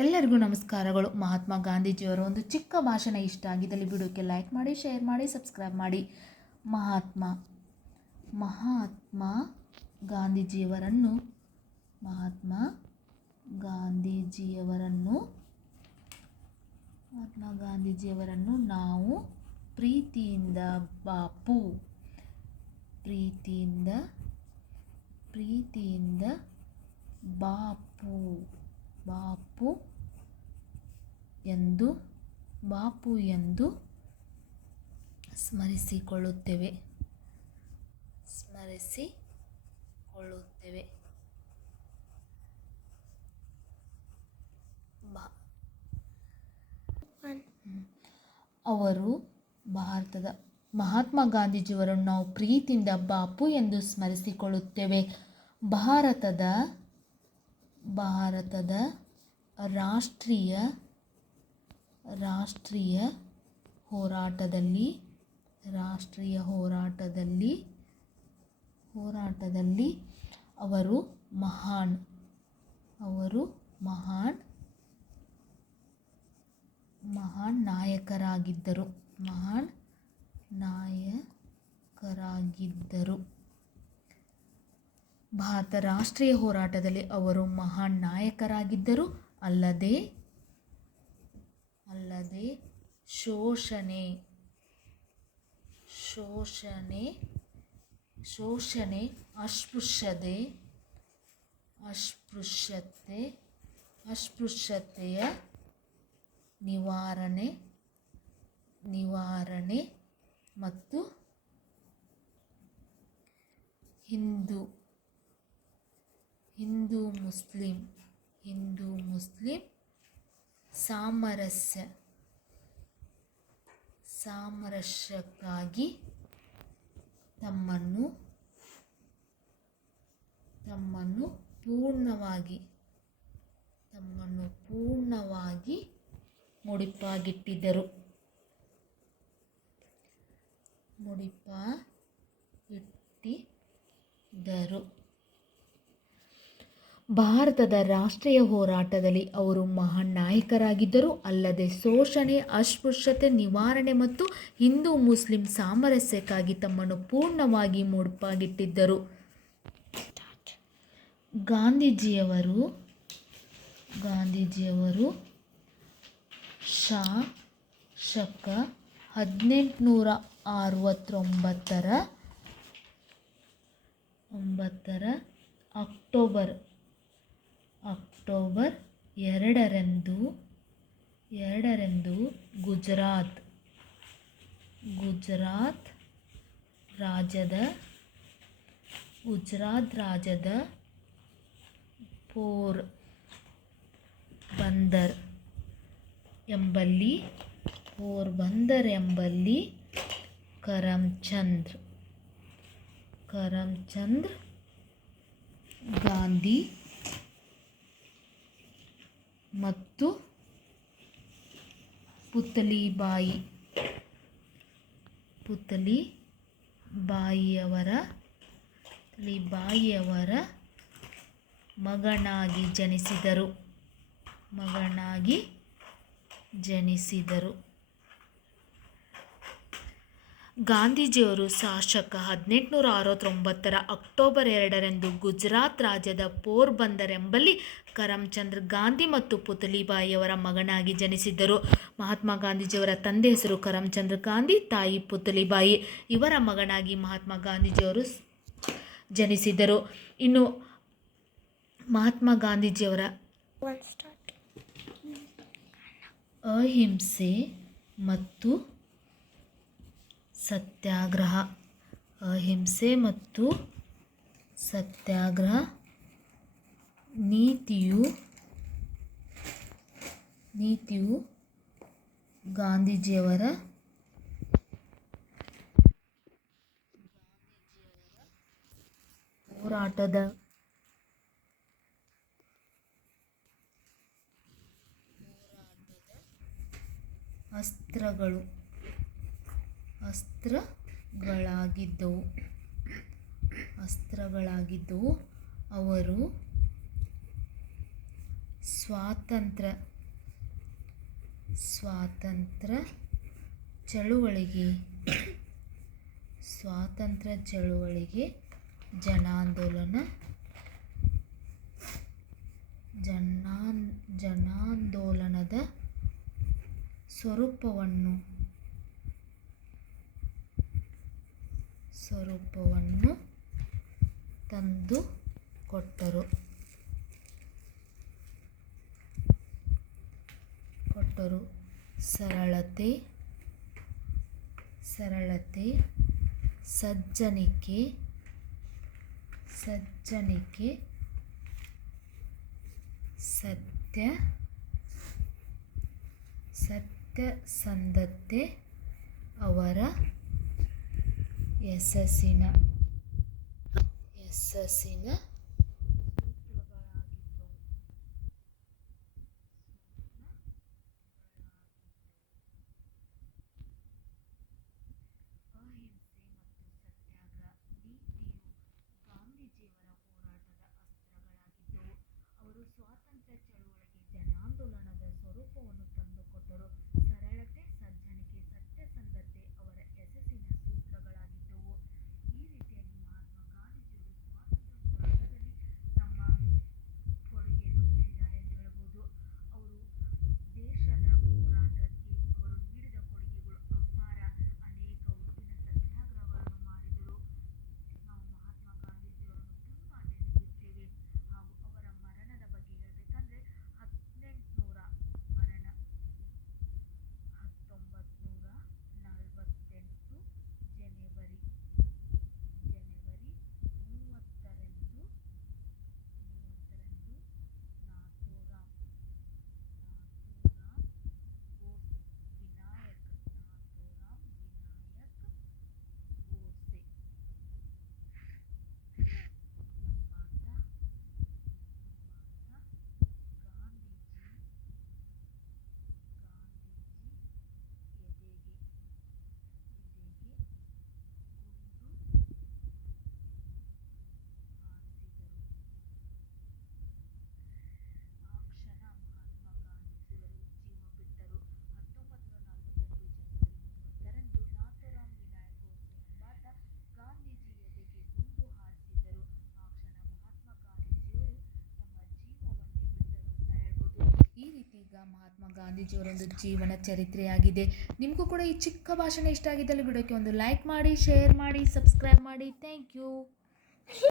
ಎಲ್ಲರಿಗೂ ನಮಸ್ಕಾರಗಳು. ಮಹಾತ್ಮ ಗಾಂಧೀಜಿಯವರ ಒಂದು ಚಿಕ್ಕ ಭಾಷಣ ಇಷ್ಟ ಆಗಿದ್ದಲ್ಲಿ ವಿಡಿಯೋಕ್ಕೆ ಲೈಕ್ ಮಾಡಿ ಶೇರ್ ಮಾಡಿ ಸಬ್ಸ್ಕ್ರೈಬ್ ಮಾಡಿ. ಮಹಾತ್ಮ ಮಹಾತ್ಮ ಗಾಂಧೀಜಿಯವರನ್ನು ಮಹಾತ್ಮ ಗಾಂಧೀಜಿಯವರನ್ನು ಮಹಾತ್ಮ ಗಾಂಧೀಜಿಯವರನ್ನು ನಾವು ಪ್ರೀತಿಯಿಂದ, ಬಾಪು, ಪ್ರೀತಿಯಿಂದ ಪ್ರೀತಿಯಿಂದ ಬಾಪು. ಬಾಪು ಎಂದು ಬಾಪು ಎಂದು ಸ್ಮರಿಸಿಕೊಳ್ಳುತ್ತೇವೆ. ಸ್ಮರಿಸಿಕೊಳ್ಳುತ್ತೇವೆ. ಬಾ. ಅವರು ಭಾರತದ ಮಹಾತ್ಮ ಗಾಂಧೀಜಿಯವರನ್ನು ನಾವು ಪ್ರೀತಿಯಿಂದ ಬಾಪು ಎಂದು ಸ್ಮರಿಸಿಕೊಳ್ಳುತ್ತೇವೆ. ಭಾರತದ ಭಾರತದ ರಾಷ್ಟ್ರೀಯ ರಾಷ್ಟ್ರೀಯ ಹೋರಾಟದಲ್ಲಿ ರಾಷ್ಟ್ರೀಯ ಹೋರಾಟದಲ್ಲಿ ಹೋರಾಟದಲ್ಲಿ ಅವರು ಮಹಾನ್ ಅವರು ಮಹಾನ್ ಮಹಾನ್ ನಾಯಕರಾಗಿದ್ದರು ಮಹಾನ್ ನಾಯಕರಾಗಿದ್ದರು. ಭಾರತ ರಾಷ್ಟ್ರೀಯ ಹೋರಾಟದಲ್ಲಿ ಅವರು ಮಹಾನ್ ನಾಯಕರಾಗಿದ್ದರು. ಅಲ್ಲದೆ ಅಲ್ಲದೆ ಶೋಷಣೆ ಶೋಷಣೆ ಶೋಷಣೆ ಅಸ್ಪೃಶ್ಯತೆ ಅಸ್ಪೃಶ್ಯತೆ ಅಸ್ಪೃಶ್ಯತೆಯ ನಿವಾರಣೆ ನಿವಾರಣೆ ಮತ್ತು ಹಿಂದೂ ಹಿಂದೂ ಮುಸ್ಲಿಂ. ಹಿಂದೂ ಮುಸ್ಲಿಂ ಸಾಮರಸ್ಯ. ಸಾಮರಸ್ಯಕ್ಕಾಗಿ ತಮ್ಮನ್ನು ತಮ್ಮನ್ನು ಪೂರ್ಣವಾಗಿ ತಮ್ಮನ್ನು ಪೂರ್ಣವಾಗಿ ಮುಡಿಪಾಗಿಟ್ಟಿದ್ದರು. ಮುಡಿಪಾಗಿಟ್ಟಿದ್ದರು. ಭಾರತದ ರಾಷ್ಟ್ರೀಯ ಹೋರಾಟದಲ್ಲಿ ಅವರು ಮಹಾನ್ ನಾಯಕರಾಗಿದ್ದರು. ಅಲ್ಲದೆ ಶೋಷಣೆ, ಅಸ್ಪೃಶ್ಯತೆ, ನಿವಾರಣೆ ಮತ್ತು ಹಿಂದೂ ಮುಸ್ಲಿಂ ಸಾಮರಸ್ಯಕ್ಕಾಗಿ ತಮ್ಮನ್ನು ಪೂರ್ಣವಾಗಿ ಮುಡುಪಾಗಿಟ್ಟಿದ್ದರು. ಗಾಂಧೀಜಿಯವರು ಗಾಂಧೀಜಿಯವರು ಶಾ ಶಕ ಹದಿನೆಂಟುನೂರ ಅರವತ್ತೊಂಬತ್ತರ, ಒಂಬತ್ತರ ಅಕ್ಟೋಬರ್ ಅಕ್ಟೋಬರ್ ಎರಡರಂದು ಎರಡರಂದು ಗುಜರಾತ್. ಗುಜರಾತ್ ರಾಜ್ಯದ ಗುಜರಾತ್ ರಾಜ್ಯದ ಪೋರ್ ಬಂದರ್ ಎಂಬಲ್ಲಿ ಪೋರ್ಬಂದರ್ ಎಂಬಲ್ಲಿ ಕರಮ್ಚಂದ್ರ ಕರಮ್ಚಂದ್ರ ಗಾಂಧಿ ಮತ್ತು ಪುತ್ತಲಿ ಬಾಯಿ ಪುತ್ತಲಿ ಬಾಯಿಯವರ ಪುತ್ತಲಿ ಬಾಯಿಯವರ ಮಗನಾಗಿ ಜನಿಸಿದರು. ಮಗನಾಗಿ ಜನಿಸಿದರು. ಗಾಂಧೀಜಿಯವರು ಶಾಸಕ ಹದಿನೆಂಟುನೂರ ಅರವತ್ತೊಂಬತ್ತರ ಅಕ್ಟೋಬರ್ ಎರಡರಂದು ಗುಜರಾತ್ ರಾಜ್ಯದ ಪೋರ್ಬಂದರ್ ಎಂಬಲ್ಲಿ ಕರಮ್ಚಂದ್ರ ಗಾಂಧಿ ಮತ್ತು ಪುತಲಿಬಾಯಿಯವರ ಮಗನಾಗಿ ಜನಿಸಿದ್ದರು. ಮಹಾತ್ಮ ಗಾಂಧೀಜಿಯವರ ತಂದೆ ಹೆಸರು ಕರಮ್ಚಂದ್ರ ಗಾಂಧಿ ತಾಯಿ ಪುತಲಿಬಾಯಿ. ಇವರ ಮಗನಾಗಿ ಮಹಾತ್ಮ ಗಾಂಧೀಜಿಯವರು ಜನಿಸಿದರು ಇನ್ನು ಮಹಾತ್ಮ ಗಾಂಧೀಜಿಯವರ ಅಹಿಂಸೆ ಮತ್ತು ಸತ್ಯಾಗ್ರಹ ಅಹಿಂಸೆ ಮತ್ತು ಸತ್ಯಾಗ್ರಹ ನೀತಿಯು ನೀತಿಯು ಗಾಂಧೀಜಿಯವರ ಹೋರಾಟದ ಅಸ್ತ್ರಗಳು. ಅಸ್ತ್ರಗಳಾಗಿದ್ದವು. ಅಸ್ತ್ರಗಳಾಗಿದ್ದವು. ಅವರು ಸ್ವಾತಂತ್ರ್ಯ ಸ್ವಾತಂತ್ರ್ಯ ಚಳುವಳಿಗೆ ಸ್ವಾತಂತ್ರ್ಯ ಚಳುವಳಿಗೆ ಜನಾಂದೋಲನ ಜನಾನ್ ಜನಾಂದೋಲನದ ಸ್ವರೂಪವನ್ನು ಸ್ವರೂಪವನ್ನು ತಂದು ಕೊಟ್ಟರು. ಕೊಟ್ಟರು. ಸರಳತೆ ಸರಳತೆ ಸಜ್ಜನಿಕೆ ಸಜ್ಜನಿಕೆ ಸತ್ಯ ಸತ್ಯಸಂಧತೆ ಅವರ ಯಶಸ್ಸಿನ ಯಶಸ್ಸಿನ ಸೂತ್ರಗಳಾಗಿದ್ದವು. ಅಹಿಂಸೆ ಮತ್ತು ಸತ್ಯಾಗ್ರಹ ನೀತಿಯು ಗಾಂಧೀಜಿಯವರ ಹೋರಾಟದ ಅಸ್ತ್ರಗಳಾಗಿದ್ದವು ಅವರು ಸ್ವಾತಂತ್ರ್ಯ ಚಳುವಳಿಗೆ ಜನಾಂದೋಲನದ ಸ್ವರೂಪವನ್ನು ಈ ರೀತಿ ಈಗ ಮಹಾತ್ಮ ಗಾಂಧೀಜಿಯವರೊಂದು ಜೀವನ ಚರಿತ್ರೆಯಾಗಿದೆ. ನಿಮಗೂ ಕೂಡ ಈ ಚಿಕ್ಕ ಭಾಷಣ ಇಷ್ಟ ಆಗಿದ್ದಲ್ಲಿ ವಿಡಿಯೋಕ್ಕೆ ಒಂದು ಲೈಕ್ ಮಾಡಿ ಶೇರ್ ಮಾಡಿ ಸಬ್ಸ್ಕ್ರೈಬ್ ಮಾಡಿ. Thank you